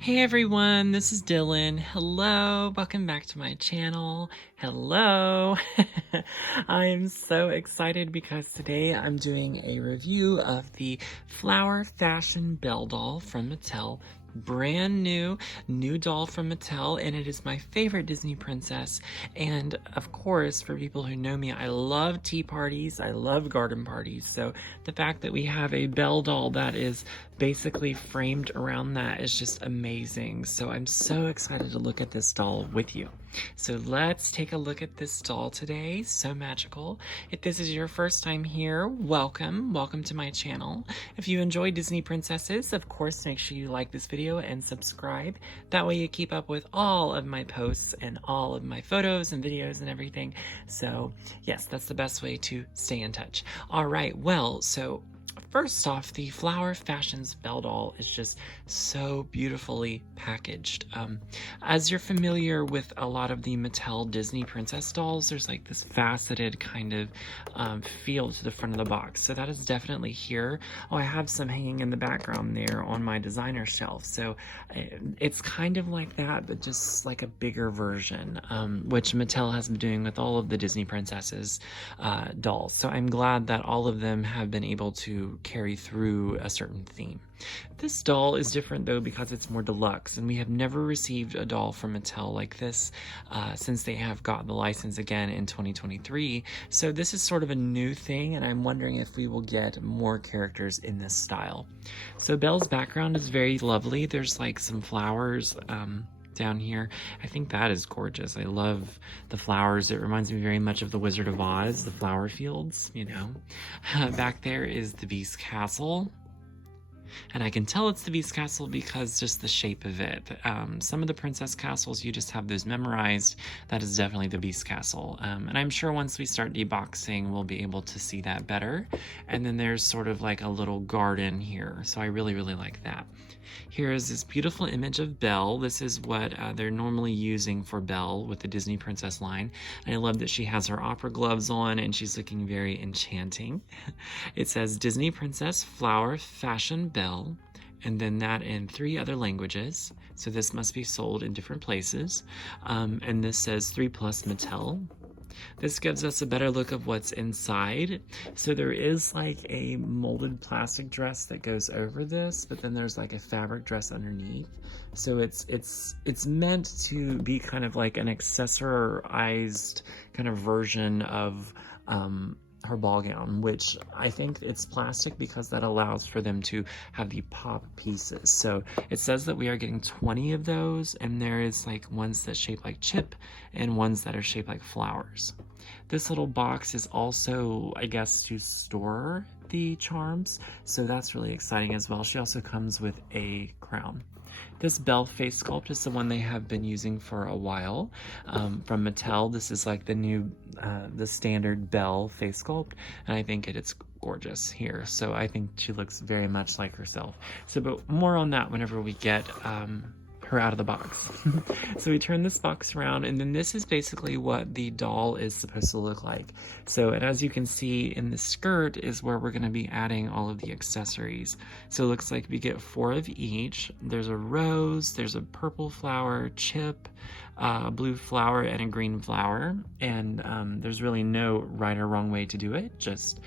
Hey everyone, this is Dylan. Hello, welcome back to my channel. Hello. I am so excited because today I'm doing a review of the Flower Fashion Belle doll from Mattel. Brand new doll from Mattel, and it is my favorite Disney princess. And of course, for people who know me, I love tea parties, I love garden parties. So the fact that we have a Belle doll that is basically framed around that is just amazing. So I'm so excited to look at this doll with you. So let's take a look at this doll today. So magical. If this is your first time here, welcome to my channel. If you enjoy Disney princesses, of course, make sure you like this video and subscribe. That way you keep up with all of my posts and all of my photos and videos and everything. So yes, that's the best way to stay in touch. All right, well, so first off, the Flower Fashions Belle doll is just so beautifully packaged. As you're familiar with a lot of the Mattel Disney princess dolls, there's like this faceted kind of feel to the front of the box. So that is definitely here. Oh, I have some hanging in the background there on my designer shelf. So it's kind of like that, but just like a bigger version, which Mattel has been doing with all of the Disney princesses dolls. So I'm glad that all of them have been able to carry through a certain theme. This doll is different though because it's more deluxe, and we have never received a doll from Mattel like this since they have gotten the license again in 2023. So this is sort of a new thing, and I'm wondering if we will get more characters in this style. So Belle's background is very lovely. There's like some flowers down here. I think that is gorgeous. I love the flowers. It reminds me very much of the Wizard of Oz, the flower fields, you know. Back there is the Beast Castle. And I can tell it's the Beast Castle because just the shape of it. Some of the princess castles, you just have those memorized. That is definitely the Beast Castle. And I'm sure once we start deboxing, we'll be able to see that better. And then there's sort of like a little garden here. So I really like that. Here is this beautiful image of Belle. This is what they're normally using for Belle with the Disney Princess line. And I love that she has her opera gloves on and she's looking very enchanting. It says Disney Princess Flower Fashion Belle, and then that in 3 other languages. So this must be sold in different places. And this says 3+ Mattel. This gives us a better look of what's inside. So there is like a molded plastic dress that goes over this, but then there's like a fabric dress underneath. So it's meant to be kind of like an accessorized kind of version of her ball gown, which I think it's plastic because that allows for them to have the pop pieces. So it says that we are getting 20 of those, and there is like ones that shape like chip and ones that are shaped like flowers. This little box is also, I guess, to store the charms, so that's really exciting as well. She also comes with a crown. This Belle face sculpt is the one they have been using for a while from Mattel. This is like the new, the standard Belle face sculpt, and I think it's gorgeous here. So I think she looks very much like herself. So, but more on that whenever we get her out of the box. So we turn this box around, and then this is basically what the doll is supposed to look like. So, and as you can see in the skirt is where we're going to be adding all of the accessories. So it looks like we get 4 of each. There's a rose, there's a purple flower, chip, blue flower, and a green flower. And there's really no right or wrong way to do it. Just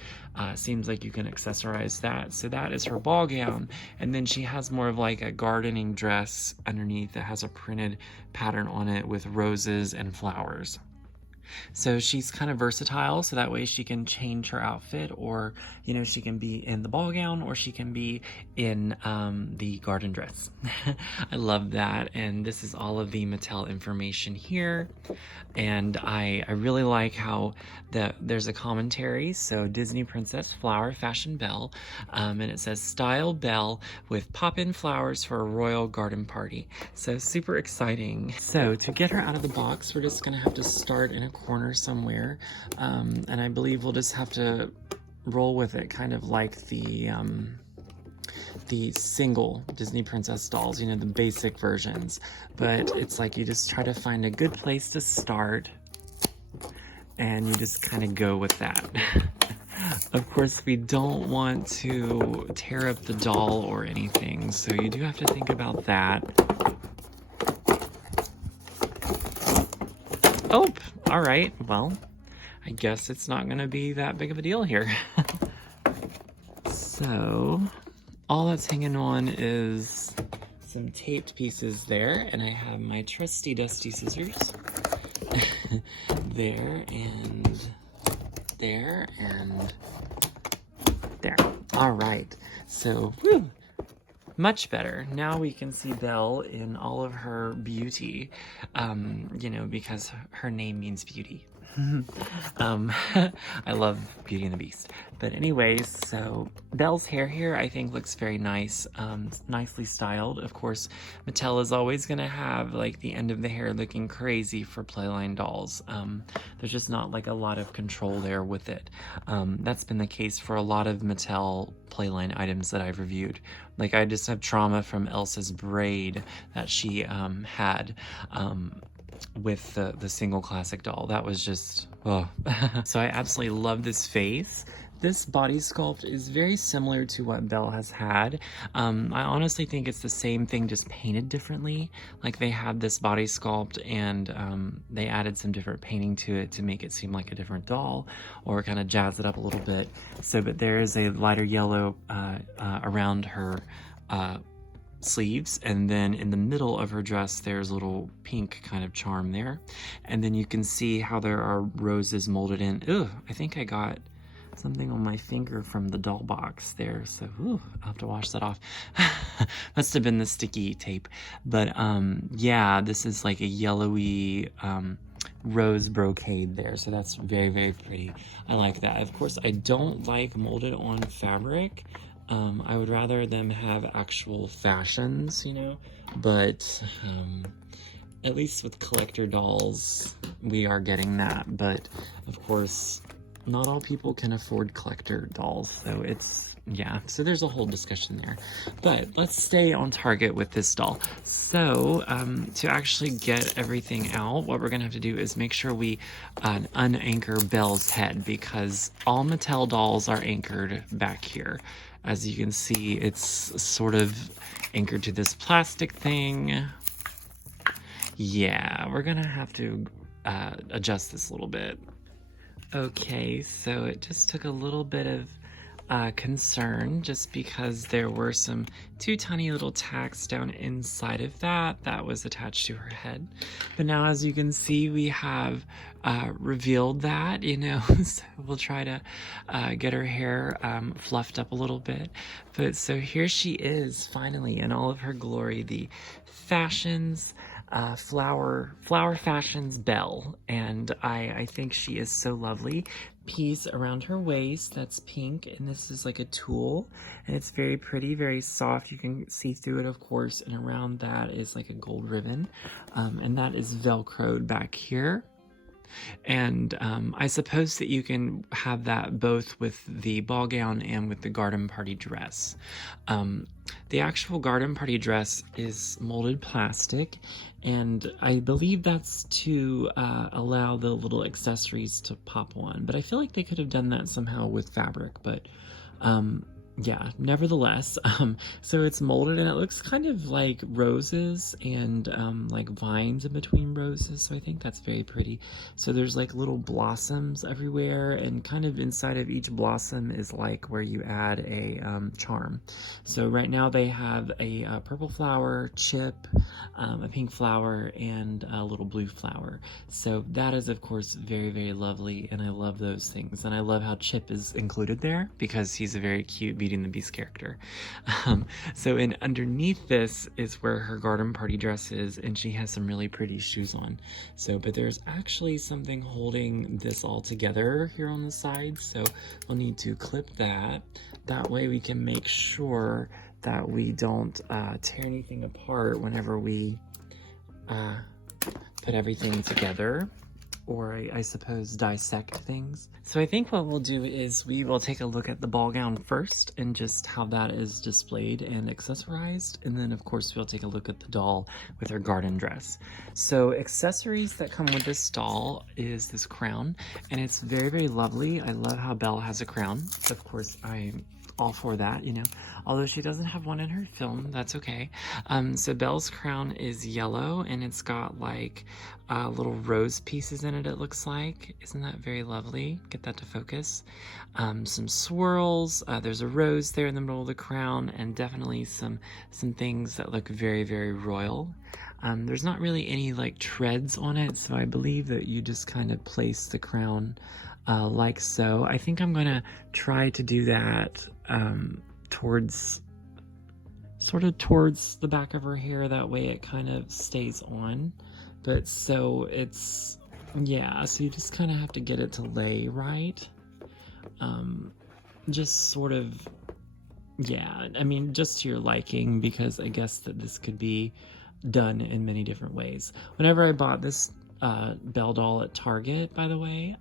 seems like you can accessorize that. So that is her ball gown, and then she has more of like a gardening dress underneath that has a printed pattern on it with roses and flowers. So she's kind of versatile, so that way she can change her outfit, or, you know, she can be in the ball gown or she can be in the garden dress. I love that, and this is all of the Mattel information here. And I really like how there's a commentary. So Disney Princess Flower Fashion Belle, and it says Style Belle with pop-in flowers for a royal garden party. So super exciting. So to get her out of the box, we're just gonna have to start in a corner somewhere, and I believe we'll just have to roll with it, kind of like the single Disney princess dolls, you know, the basic versions. But it's like you just try to find a good place to start, and you just kind of go with that. Of course, we don't want to tear up the doll or anything, so you do have to think about that. Oh, all right. Well, I guess it's not going to be that big of a deal here. So, all that's hanging on is some taped pieces there, and I have my trusty dusty scissors. There and there and there. All right. So, whew, much better. Now we can see Belle in all of her beauty, you know, because her name means beauty. I love Beauty and the Beast. But anyways, so Belle's hair here I think looks very nice, nicely styled. Of course, Mattel is always gonna have like the end of the hair looking crazy for Playline dolls. There's just not like a lot of control there with it. That's been the case for a lot of Mattel Playline items that I've reviewed. Like I just have trauma from Elsa's braid that she had. With the single classic doll. That was just, oh. So I absolutely love this face. This body sculpt is very similar to what Belle has had. I honestly think it's the same thing, just painted differently. Like they had this body sculpt and they added some different painting to it to make it seem like a different doll or kind of jazz it up a little bit. So, but there is a lighter yellow around her sleeves, and then in the middle of her dress there's a little pink kind of charm there, and then you can see how there are roses molded in. Ugh, I think I got something on my finger from the doll box there, so ooh, I'll have to wash that off. Must have been the sticky tape. But yeah, this is like a yellowy rose brocade there, so that's very, very pretty. I like that. Of course, I don't like molded on fabric. I would rather them have actual fashions, you know, but at least with collector dolls, we are getting that. But of course, not all people can afford collector dolls, so it's, yeah, so there's a whole discussion there. But let's stay on target with this doll. So to actually get everything out, what we're gonna have to do is make sure we unanchor Belle's head, because all Mattel dolls are anchored back here. As you can see, it's sort of anchored to this plastic thing. Yeah, we're gonna have to adjust this a little bit. Okay, so it just took a little bit of concern, just because there were some two tiny little tacks down inside of that was attached to her head. But now, as you can see, we have revealed that, you know, so we'll try to get her hair fluffed up a little bit. But so here she is, finally, in all of her glory, the Fashions Flower Fashions Belle, and I think she is so lovely. Piece around her waist that's pink, and this is like a tulle, and it's very pretty, very soft. You can see through it, of course, and around that is like a gold ribbon, and that is velcroed back here. And I suppose that you can have that both with the ball gown and with the garden party dress. The actual garden party dress is molded plastic, and I believe that's to allow the little accessories to pop on. But I feel like they could have done that somehow with fabric, but yeah, nevertheless, so it's molded and it looks kind of like roses and like vines in between roses, so I think that's very pretty. So there's like little blossoms everywhere, and kind of inside of each blossom is like where you add a charm. So right now they have a purple flower, chip, a pink flower, and a little blue flower. So that is, of course, very, very lovely, and I love those things. And I love how Chip is included there, because he's a very cute Beauty and the Beast character. So in underneath this is where her garden party dress is, and she has some really pretty shoes on. So, but there's actually something holding this all together here on the side, so we'll need to clip that. That way we can make sure that we don't tear anything apart whenever we put everything together, or I suppose dissect things. So I think what we'll do is we will take a look at the ball gown first and just how that is displayed and accessorized, and then of course we'll take a look at the doll with her garden dress. So accessories that come with this doll is this crown, and it's very, very lovely. I love how Belle has a crown. Of course, I all for that, you know. Although she doesn't have one in her film, that's okay. So Belle's crown is yellow, and it's got like little rose pieces in it, it looks like. Isn't that very lovely? Get that to focus. Some swirls. There's a rose there in the middle of the crown, and definitely some things that look very, very royal. There's not really any like treads on it, so I believe that you just kind of place the crown like so. I think I'm gonna try to do that towards the back of her hair. That way it kind of stays on. But so it's, yeah, so you just kind of have to get it to lay right. Just sort of, yeah, I mean, just to your liking, because I guess that this could be done in many different ways. Whenever I bought this Belle doll at Target, by the way,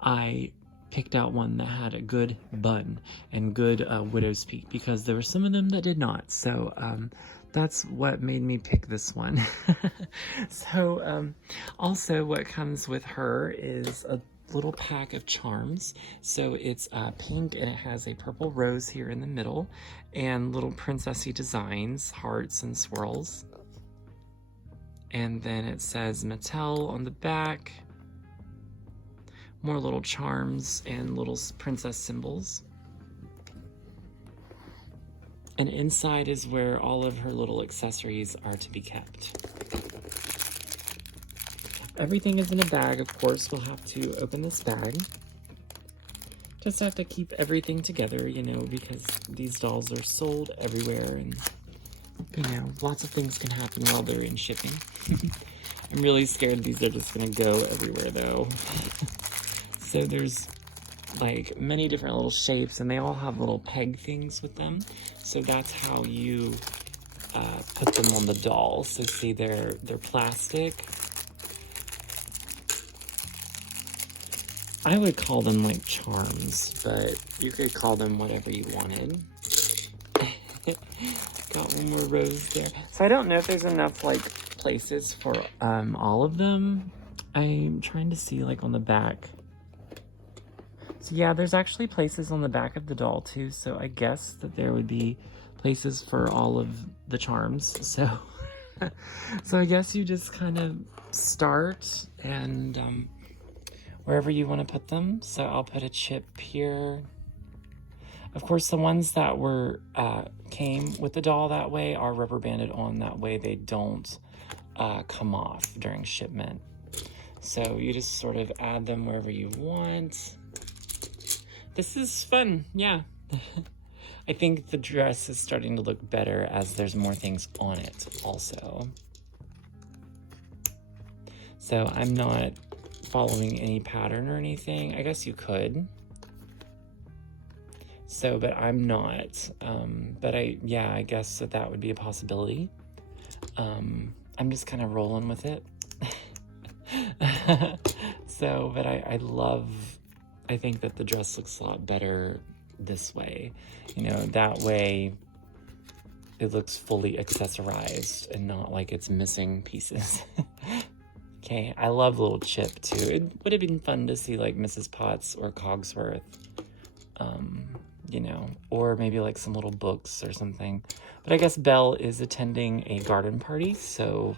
I picked out one that had a good bun and good widow's peak, because there were some of them that did not. So that's what made me pick this one. So also what comes with her is a little pack of charms. So it's pink, and it has a purple rose here in the middle, and little princessy designs, hearts and swirls. And then it says Mattel on the back. More little charms and little princess symbols. And inside is where all of her little accessories are to be kept. Everything is in a bag, of course. We'll have to open this bag. Just have to keep everything together, you know, because these dolls are sold everywhere, and, you know, lots of things can happen while they're in shipping. I'm really scared these are just gonna go everywhere, though. So there's like many different little shapes, and they all have little peg things with them. So that's how you put them on the doll. So see, they're plastic. I would call them like charms, but you could call them whatever you wanted. Got one more rose there. So I don't know if there's enough like places for all of them. I'm trying to see like on the back. So yeah, there's actually places on the back of the doll too. So I guess that there would be places for all of the charms. So, so I guess you just kind of start and wherever you want to put them. So I'll put a chip here. Of course, the ones that were came with the doll that way are rubber banded on. That way they don't come off during shipment. So you just sort of add them wherever you want. This is fun, yeah. I think the dress is starting to look better as there's more things on it also. So I'm not following any pattern or anything. I guess you could. So, but I'm not. But I guess that would be a possibility. I'm just kind of rolling with it. So, but I think that the dress looks a lot better this way. You know, that way it looks fully accessorized and not like it's missing pieces. Okay, I love little Chip too. It would have been fun to see like Mrs. Potts or Cogsworth, you know, or maybe like some little books or something. But I guess Belle is attending a garden party, so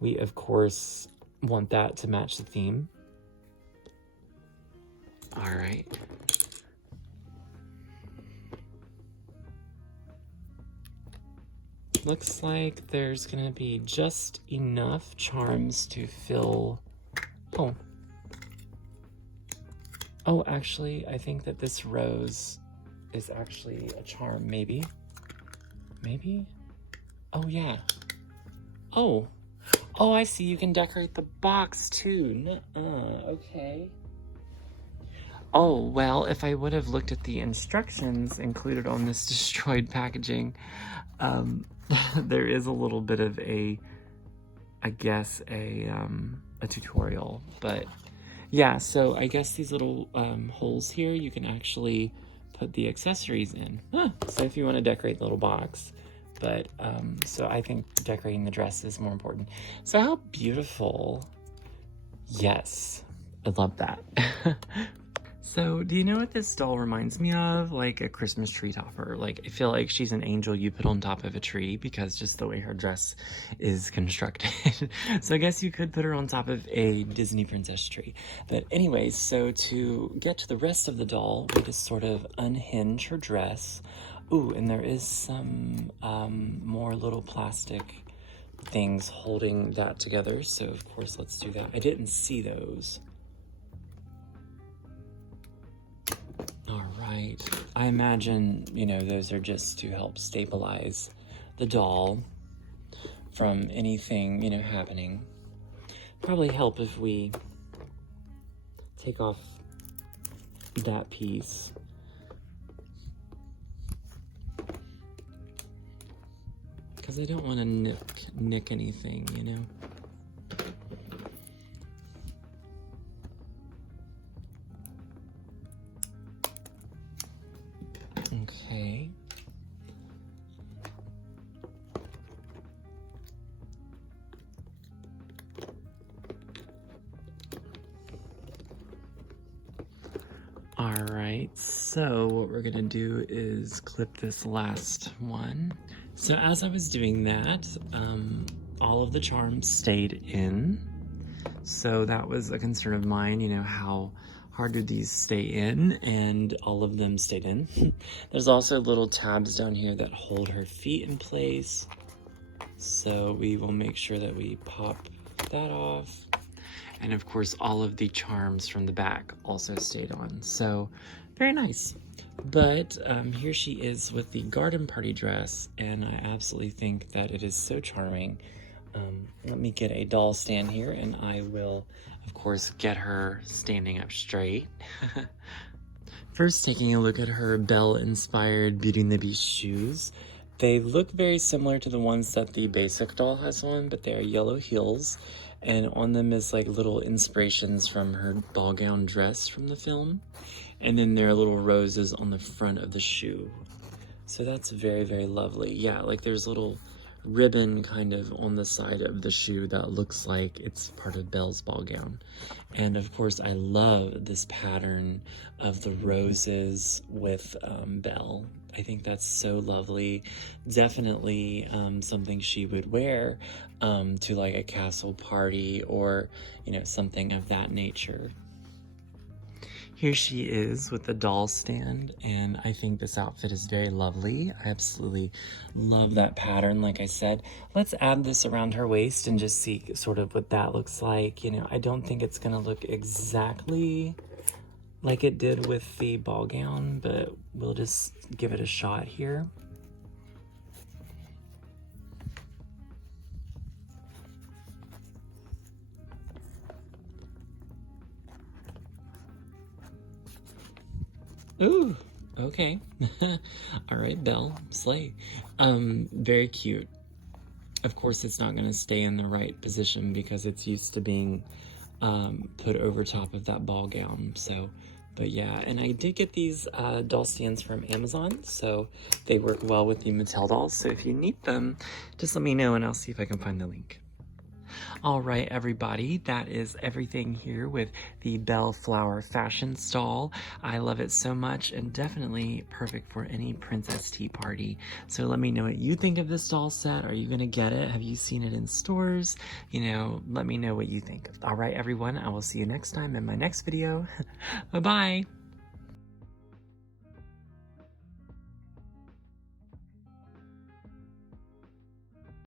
we of course want that to match the theme. All right. Looks like there's gonna be just enough charms to fill. Oh, actually, I think that this rose is actually a charm, maybe. Maybe? Oh, yeah. Oh, I see. You can decorate the box too. Okay. Oh, well, if I would have looked at the instructions included on this destroyed packaging, there is a little bit of a tutorial, but yeah, so I guess these little holes here, you can actually put the accessories in. So if you want to decorate the little box, but so I think decorating the dress is more important. So how beautiful. Yes, I love that. So, do you know what this doll reminds me of? Like a Christmas tree topper. Like, I feel like she's an angel you put on top of a tree because just the way her dress is constructed. So, I guess you could put her on top of a Disney princess tree. But, anyways, so to get to the rest of the doll, we just sort of unhinge her dress. Ooh, and there is some more little plastic things holding that together. So, of course, let's do that. I didn't see those. All right, I imagine, you know, those are just to help stabilize the doll from anything, you know, happening. Probably help if we take off that piece. Because I don't want to nick anything, you know. Okay. All right, so what we're gonna do is clip this last one. So as I was doing that, all of the charms stayed in. So that was a concern of mine, you know, how hard do these stay in, and all of them stayed in. There's also little tabs down here that hold her feet in place. So we will make sure that we pop that off. And of course, all of the charms from the back also stayed on. So very nice. But here she is with the garden party dress, and I absolutely think that it is so charming. Let me get a doll stand here, and I will, of course, get her standing up straight. First, taking a look at her Belle-inspired Beauty and the Beast shoes. They look very similar to the ones that the basic doll has on, but they are yellow heels, and on them is like little inspirations from her ball gown dress from the film. And then there are little roses on the front of the shoe. So that's very, very lovely. Yeah, like there's little ribbon kind of on the side of the shoe that looks like it's part of Belle's ball gown. And of course, I love this pattern of the roses with Belle. I think that's so lovely. Definitely something she would wear to like a castle party or, you know, something of that nature. Here she is with the doll stand, and I think this outfit is very lovely. I absolutely love that pattern, like I said. Let's add this around her waist and just see sort of what that looks like. You know, I don't think it's gonna look exactly like it did with the ball gown, but we'll just give it a shot here. Ooh, okay. All right, Belle, slay. Very cute. Of course, it's not gonna stay in the right position because it's used to being put over top of that ball gown. So, but yeah, and I did get these doll stands from Amazon, so they work well with the Mattel dolls. So if you need them, just let me know and I'll see if I can find the link. All right, everybody, that is everything here with the Belle Flower Fashions Doll. I love it so much and definitely perfect for any princess tea party. So let me know what you think of this doll set. Are you gonna get it? Have you seen it in stores? You know, let me know what you think. All right, everyone, I will see you next time in my next video. Bye-bye.